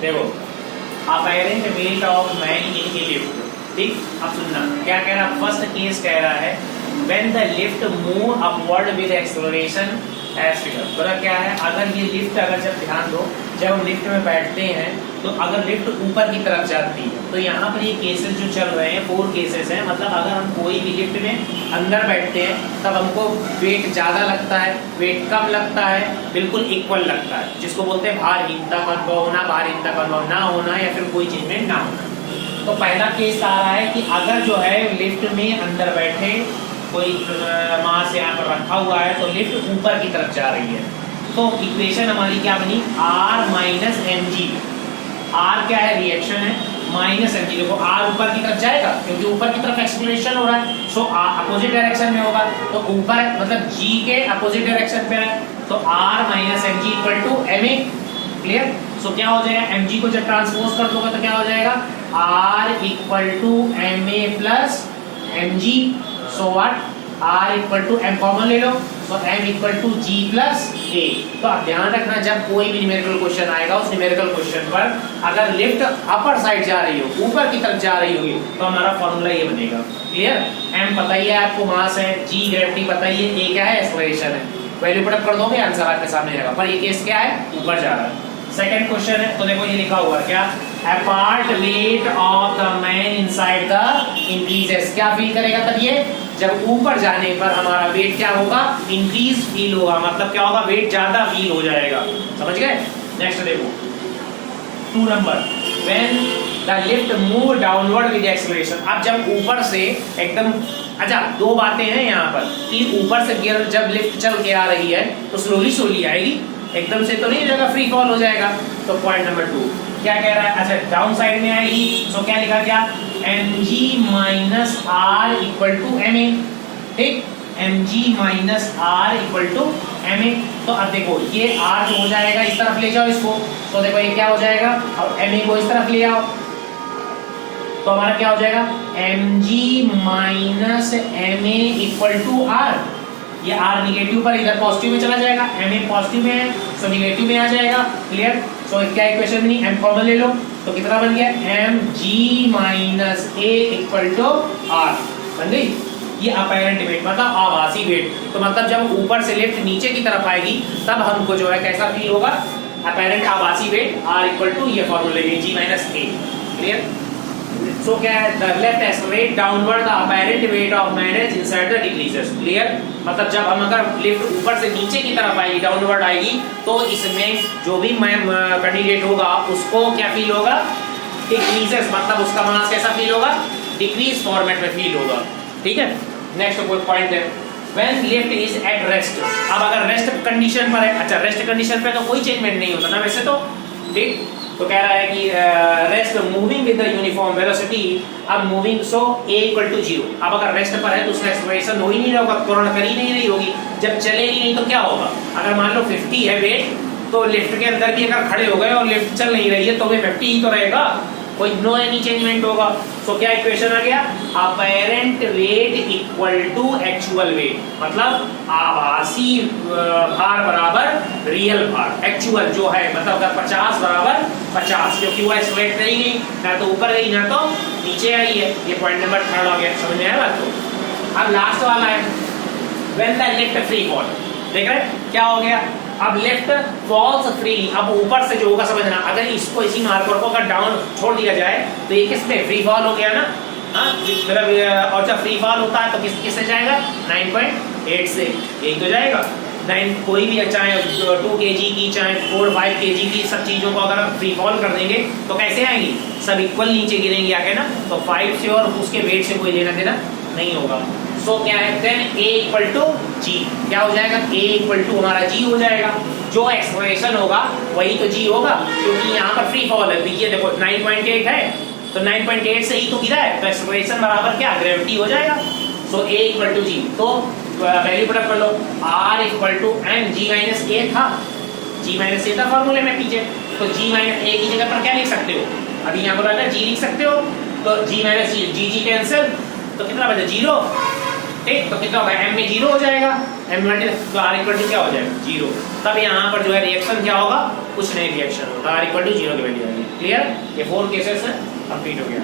देखो apparent weight of man in A lift, ठीक। अब सुनना क्या कह रहा, फर्स्ट केस कह रहा है when the lift move upward with acceleration as figure. मतलब क्या है, अगर ये लिफ्ट, अगर जब ध्यान दो, जब हम लिफ्ट में बैठते हैं तो अगर लिफ्ट ऊपर की तरफ जाती है तो यहाँ पर ये केसेस जो चल रहे हैं 4 केसेस हैं। मतलब अगर हम कोई भी लिफ्ट में अंदर बैठते हैं तब हमको वेट ज़्यादा लगता है, वेट कम लगता है, बिल्कुल इक्वल लगता है, जिसको बोलते हैं भारहीनता का अनुभव होना, भारहीनता का अनुभव ना होना, या फिर कोई चीज़ में ना होना। तो पहला केस आ रहा है कि अगर जो है लिफ्ट में अंदर बैठे कोई मास यहाँ पर रखा हुआ है तो लिफ्ट ऊपर की तरफ जा रही है, तो इक्वेशन हमारी क्या बनी, R minus M G. R क्या है, रिएक्शन है, माइनस एम जी। देखो आर ऊपर की तरफ जाएगा क्योंकि ऊपर की तरफ एक्सेलरेशन हो रहा है, सो अपोजिट डायरेक्शन में होगा, तो ऊपर मतलब जी के अपोजिट डायरेक्शन पे है, तो R minus M G equal to M A. Clear. So क्या हो जाएगा, एम जी को जब ट्रांसपोज कर दोगे तो क्या हो जाएगा, R equal to M A plus M G. So what, R equal to M common ले लो, तो m equal to G plus A. तो आप ध्यान रखना जब कोई भी न्यूमेरिकल क्वेश्चन आएगा, उस न्यूमेरिकल क्वेश्चन पर अगर लिफ्ट अपर साइड जा रही हो, ऊपर की तरफ जा रही होगी, तो हमारा फॉर्मूला ये बनेगा। क्लियर। m पता ही है आपको, मास है, g ग्रेविटी पता ही है, a क्या है, एक्सेलरेशन है, वैल्यू पुट अप कर दोगे आंसर आपके सामने आएगा। पर ये केस क्या है, ऊपर जा रहा है। सेकंड क्वेश्चन है, तो देखो ये लिखा हुआ है क्या, apart weight of the man inside the increases. क्या फील करेगा तब ये, जब ऊपर जाने पर हमारा वेट क्या होगा, इंक्रीज फील होगा। मतलब क्या होगा, वेट ज्यादा फील हो जाएगा। समझ गए। नेक्स्ट देखो 2 number, when the lift move downward with acceleration. अब जब ऊपर से एकदम, अच्छा 2 बातें हैं यहाँ पर कि ऊपर से गियर जब लिफ्ट चल के आ रही है तो स्लोली स्लोली आएगी, एकदम से तो नहीं हो जाएगा, फ्री फॉल हो जाएगा। तो पॉइंट नंबर 2 क्या कह रहा है, अच्छा डाउन साइड में आएगी, तो क्या लिखा क्या, M G minus R equal to M A. ठीक, M G minus R equal to M A. तो अब देखो ये आर जो हो जाएगा, इस तरफ ले जाओ इसको, तो देखो ये क्या हो जाएगा, और एम ए को इस तरफ ले आओ, तो हमारा क्या हो जाएगा, M G minus M A equal to R. ये आर निगेटिव पर इधर पॉजिटिव में चला जाएगा, एम ए पॉजिटिव में है सो निगेटिव में आ जाएगा। क्लियर। सो क्या इक्वेशन बनी, एम कॉमन ले लो, तो कितना बन गया, M G minus A equal to R बन गई। ये अपैरेंट वेट मतलब आभासी वेट। तो मतलब जब ऊपर से लिफ्ट नीचे की तरफ आएगी तब हमको जो है कैसा फील होगा, अपैरेंट आभासी वेट, आर इक्वल टू ये फॉर्मूला जी माइनस ए। क्लियर। सो क्या है, the left accelerate downward the apparent weight of man is inside the decreases. Clear. मतलब जब हम अगर लिफ्ट ऊपर से नीचे की तरफ आएगी, डाउनवर्ड आएगी, तो इसमें जो भी कैंडिडेट होगा उसको क्या फील होगा, डिक्रीजेस। मतलब उसका मास कैसा फील होगा, डिक्रीज फॉर्मेट में फील होगा। ठीक है। नेक्स्ट कोई पॉइंट है, when lift is at rest. अब अगर रेस्ट कंडीशन पर है, अच्छा रेस्ट कंडीशन पे तो कोई चेंजमेंट नहीं होता ना वैसे तो। ठीक। तो कह रहा है कि rest moving with the uniform velocity. अब moving so a equal to 0। अब अगर रेस्ट पर है तो उसमें एक्सेलरेशन हो ही नहीं रहा होगा, त्वरण कर ही नहीं रही होगी। जब चलेगी नहीं तो क्या होगा, अगर मान लो 50 है वेट, तो लिफ्ट के अंदर भी अगर खड़े हो गए और लिफ्ट चल नहीं रही है तो वे 50 ही तो रहेगा, कोई नो एनी चेंजमेंट होगा। सो क्या इक्वेशन आ गया, apparent weight equal to actual weight. मतलब आभासी भार बराबर रियल भार। एक्चुअल जो है मतलब अगर 50 बराबर 50, क्योंकि वो एक्सेलरेट करी गई, ना तो ऊपर गई ना तो नीचे आई है। ये पॉइंट नंबर 3 आ गया, समझ में आया बात। तो अब लास्ट वाला है, when the lift free fall. देख रहे क्या हो गया, अब लेफ्ट फॉल्स फ्री। अब ऊपर से जो होगा समझना, अगर इसको इसी मार्कर को अगर डाउन छोड़ दिया जाए तो ये किस पे फ्री फॉल हो गया ना। हाँ मतलब, और जब फ्री फॉल होता है तो किससे जाएगा, 9.8 से, यही तो जाएगा 9। कोई भी चाहे 2 kg की चाहे 4-5 kg की सब चीजों को अगर फ्री फॉल कर देंगे तो कैसे आएंगी, सब इक्वल नीचे गिरेंगी आके ना। तो 5 से और उसके वेट से कोई लेना देना नहीं होगा। सो क्या है, देन a इक्वल टू जी। क्या हो जाएगा, a इक्वल टू हमारा g हो जाएगा। जो एक्सेलरेशन होगा वही तो g होगा, क्योंकि यहाँ पर फ्री फॉल है। देखिए देखो 9.8 है तो 9.8 से ही तो गिरा है, तो एक्सेलरेशन बराबर क्या, ग्रेविटी हो जाएगा। So a equal to G. तो वैल्यू पुट अप कर लो, r equal to M G minus A था, g माइनस ए था फॉर्मूले में पीछे, तो g माइनस ए की जगह पर क्या लिख सकते हो, अभी यहाँ पर g लिख सकते हो, तो g माइनस जी कैंसिल, तो कितना बचा 0। ठीक, तो कितना होगा m में 0 हो जाएगा, m मल्टीप्लाई तो r इक्वल टू क्या हो जाएगा 0। तब यहाँ पर जो है रिएक्शन क्या होगा, कुछ नहीं रिएक्शन होगा, r इक्वल टू 0 की वैल्यू आएगी। क्लियर, ये 4 केसेस है, कंप्लीट हो गया।